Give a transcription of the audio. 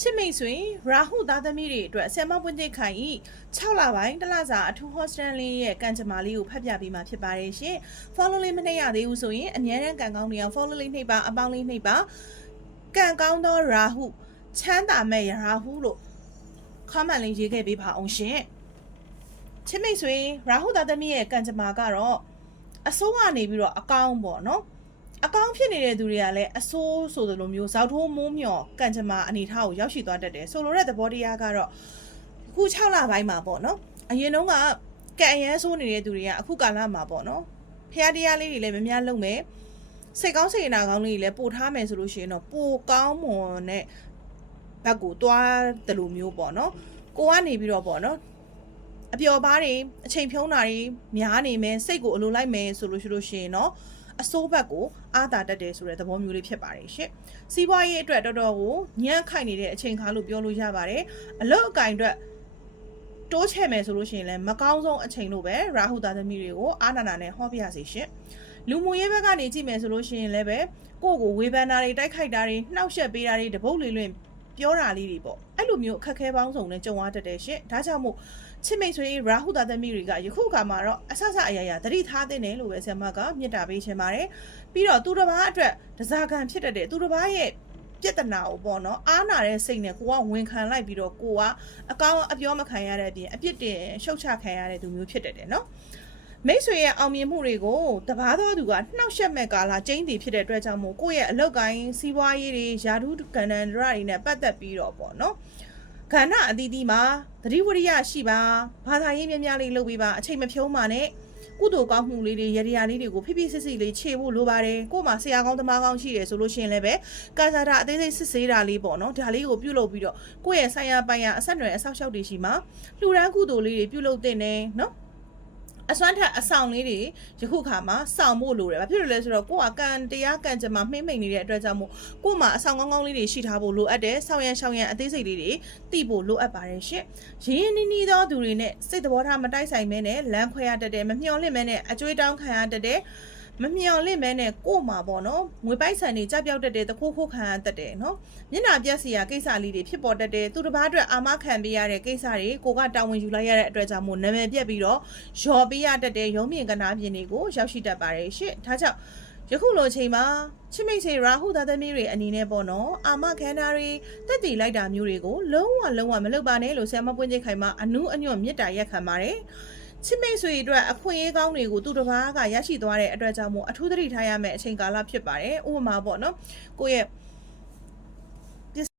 ချစ်မိတ်ဆွေရာဟုသားသမီးတွေအတွက်ဆ iam ပွင့်တိတ်ခိုင်ဤ6လပိုင်းတလစာအထူး hostel လေးရဲ့ကံကြမ္မာလေးကိုဖတ်ပြပေးမှာဖြစ်ပါတယ်ရှင် follow လေးမနှိပ်ရသေးဘူးဆိုရင်အများရန်ကံကောင်းနေအောင် follow လေးနှိပ်ပါအပေါင်းလေးနှိပ်ပါကံကောင်းသောရာဟုချမ်းသာမဲ့ရာဟုလို့ comment လေးရေးခဲ့ပေးပါအောင်ရှင်ချစ်မိတ်ဆွေရာဟုသားသမီးရဲ့ကံကြမ္မာကတော့အစိုးရနေပြီးတော့အကောင်းပေါ့နော်အကောင်းဖြစ်နေတဲ့သူတွေကလည်းအဆိုးဆိုသလိုမျိုးဇောက်ထိုးမိုးမြော်ကံကြမ္မာအနေထားကိုရောက်ရှိသွားတတ်တယ်ဆိုလိုတဲ့သဘောတရားကတော့အခု6လပိုင်းမှာပေါ့နော်အရင်တုန်းကကံအရန်ဆိုးနေတဲ့သူတွေကအခုကာလမှာပေါ့နော်ဖျားတရားလေးတွေလည်းမများလုံးမယ်စိတ်ကောင်းစေနာကောင်းလေးတွေလည်းပို့ထားမယ်ဆိုလို့ရှိရင်တော့ပိုကောင်းမွန်တဲ့ဘက်ကိုတွားတယ်လို့မျိုးပေါ့နော်ကိုကနေပြီးတော့ပေါ့နော်အပျော်ပါးတွေအချိန်ဖြုံးတာတွေများနေမယ်စိတ်ကိုအလိုလိုက်မယ်ဆိုလို့ရှိရင်တော့အစိုးဘက်ကိုအာသာတက်တယ်ဆိုတဲ့သဘောမျိုးလေးဖြစ်ပါတယ်ရှင့်စီးပွားရေးအတွက်တော်တော်ကိုညံ့ခိုက်နေတဲ့အချိန်ခါလို့ပြောလို့ရပါတယ်အလောက်အကင်အတွက်တိုးချဲ့မယ်ဆိုလို့ရှိရင်လည်းမကောင်းဆုံးအချိန်လို့ပဲရာဟုသားသမီးတွေကိုအာနာနာနဲ့ဟောပြရစီရှင့်လူမှုရေးဘက်ကနေကြည့်မယ်ဆိုလို့ရှိရင်လည်းပဲကိုယ့်ကိုဝေဖန်တာတွေတိုက်ခိုက်တာတွေနှောက်ယှက်ပေးတာတွေတပုတ်လွင်လွင်ပြောတာလေးတွေပေါ့အဲ့လိုမျိုးအခက်ခဲပေါင်းစုံနဲ့ကြုံရတတ်တယ်ရှင့်ဒါကြောင့်မို့ချစ်မိတ်ဆွေရာဟုသားသမီးတွေကယခုအခါမှာတော့အဆအဆအရာရာသတိထားသင့်တယ်လို့ပဲဆရာမကမြစ်တာပေးချင်ပါတယ်ပြီးတော့သူတစ်ပါးအတွက်တစားခံဖြစ်တတ်တဲ့သူတစ်ပါးရဲ့ပြဿနာကိုပေါ့နော်အားနာတဲ့စိတ်နဲ့ကိုကဝန်ခံလိုက်ပြီးတော့ကိုကအကောင်းအပြောမခံရတဲ့အပြင်အပြစ်တင်ရှုတ်ချခံရတဲ့သူမျိုးဖြစ်တတ်တယ်နော်မိတ်ဆွေရဲ့အောင်မြင်မှုတွေကိုတပားသောသူကနှောက်ယှက်မဲ့ကာလကျင်းတည်ဖြစ်တဲ့အတွက်ကြောင့်မို့ကိုယ့်ရဲ့အလောက်ကိုင်းစီးပွားရေးတွေယာဓုကဏ္ဍတွေနဲ့ပတ်သက်ပြီးတော့ပေါ့နော်ကဏ္ဍအသီးသီးမှာသတိဝိရိယရှိပါဘာသာရေးများများလေးလုပ်ပြီးပါအချိန်မဖြုံးပါနဲ့ကုသိုလ်ကောင်းမှုလေးတွေရတရားလေးတွေကိုဖိဖိစစ်စစ်လေးခြေဖို့လိုပါတယ်ကို့မှာဆရာကောင်းသမားကောင်းရှိတယ်ဆိုလို့ရှိရင်လည်းပဲကာဇာတာအသေးစိတ်စစ်ဆေးတာလေးပေါ့နော်ဒါလေးကိုပြုလုပ်ပြီးတော့ကိုယ့်ရဲ့ဆိုင်ရာပိုင်ရာအဆက်အနွယ်အဆောက်အအုံတွေရှိမှာလှူဒန်းကုသိုလ်လေးတွေပြုလုပ်တင်နေနော်အစွမ်းထက်အဆောင်လေးတွေယခုခါမှာစောင့်ဖို့လိုတယ်။ဘာဖြစ်လို့လဲဆိုတော့ကိုကကံတရားကံကြမ္မာမှိမ့်မိန်နေတဲ့အတွက်ကြောင့်မို့ကို့မှာအဆောင်ကောင်းကောင်းလေးတွေရှိထားဖို့လိုအပ်တယ်။ဆောင်းရံရှောင်းရံအသေးစိတ်လေးတွေသိဖို့လိုအပ်ပါတယ်ရှင့်။ရင်းနှီးနှီးသောသူတွေနဲ့စိတ်သဘောထားမတိုက်ဆိုင်မဲနဲ့လမ်းခွဲရတတ်တယ်မမျှော်လင့်မဲနဲ့အကျွေးတောင်းခံရတတ်တယ်မမျှော်လင့်မဲနဲ့ကို့မှာပေါ့နော်ငွေပိုက်ဆံတွေကြောက်ပြောက်တတ်တယ်တခိုးခိုးခံရတတ်တယ်နော်မျက်နှာပြက်စီရာကိစ္စလေးတွေဖြစ်ပေါ်တတ်တယ်သူတစ်ပါးအတွက်အာမခံပေးရတဲ့ကိစ္စတွေကိုကတာဝန်ယူလိုက်ရတဲ့အတွက်ကြောင့်မို့နာမည်ပြက်ပြီးတော့ရော်ပေးရတတ်တဲ့ရုံးမြင့်ကနာပြင်တွေကိုရောက်ရှိတတ်ပါတယ်ရှင့်ဒါကြောင့်ယခုလိုချိန်မှာချစ်မိတ်ဆွေရာဟုသားသမီးတွေအနေနဲ့ပေါ့နော်အာမခံတာတွေတက်တည်လိုက်တာမျိုးတွေကိုလုံးဝမလုပ်ပါနဲ့လို့ဆရာမပွင့်ချိတ်ခိုင်မှာအနုအညွတ်မြစ်တာရက်ခံပါတယ်ချစ်မိတ်ဆွေအတွက်အခွင့်အရေးကောင်းတွေကိုသူတစ်ပါးကရရှိသွားတဲ့အတွက်ကြောင့်မို့အထူးသတိထားရမယ့်အချိန်ကာလဖြစ်ပါတယ်ဥပမာပေါ့နော်ကိုယ့်ရဲ့